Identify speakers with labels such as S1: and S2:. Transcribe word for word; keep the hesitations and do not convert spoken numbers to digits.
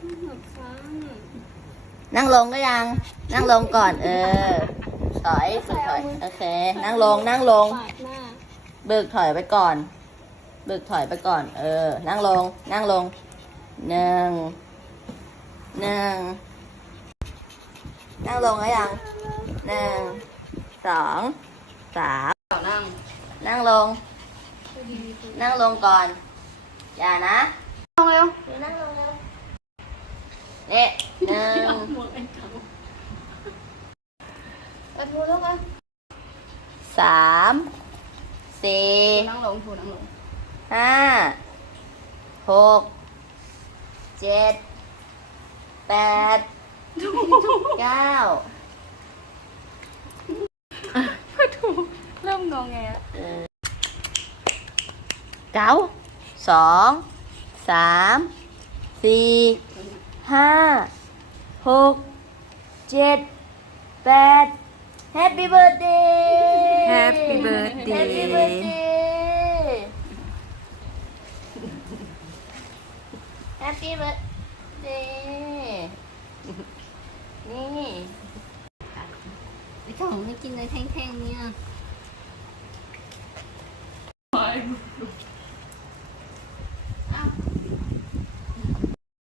S1: นั่งลงก็ยังนั่งลงก่อนเออถอยถอยโอเคนั่งลงนั่งลงเบิกถอยไปก่อนเบิกถอยไปก่อนเออนั่งลงนั่งลงหนึ่งหนึ่งนั่งลงก็ยังหนึ่งสองสามนั่งนั่งลงนั่งลงก่อนอย่านะลงเร็วนั่งลงเร็วนี่หนึ่งไปพูดแล้วกันสามสี่นั่งลงพูนั่งลงห้าหกเจ็ดแปดเก้าพูดถูกเริ่มงงไงอะเก้าสองสามสี่ห้าหกเจ็ดแปด Happy birthday
S2: Happy birthday
S1: Happy birthday Happy birthday นี่
S2: ไอ้ของไม่กินเลยแท่งๆเนี่ย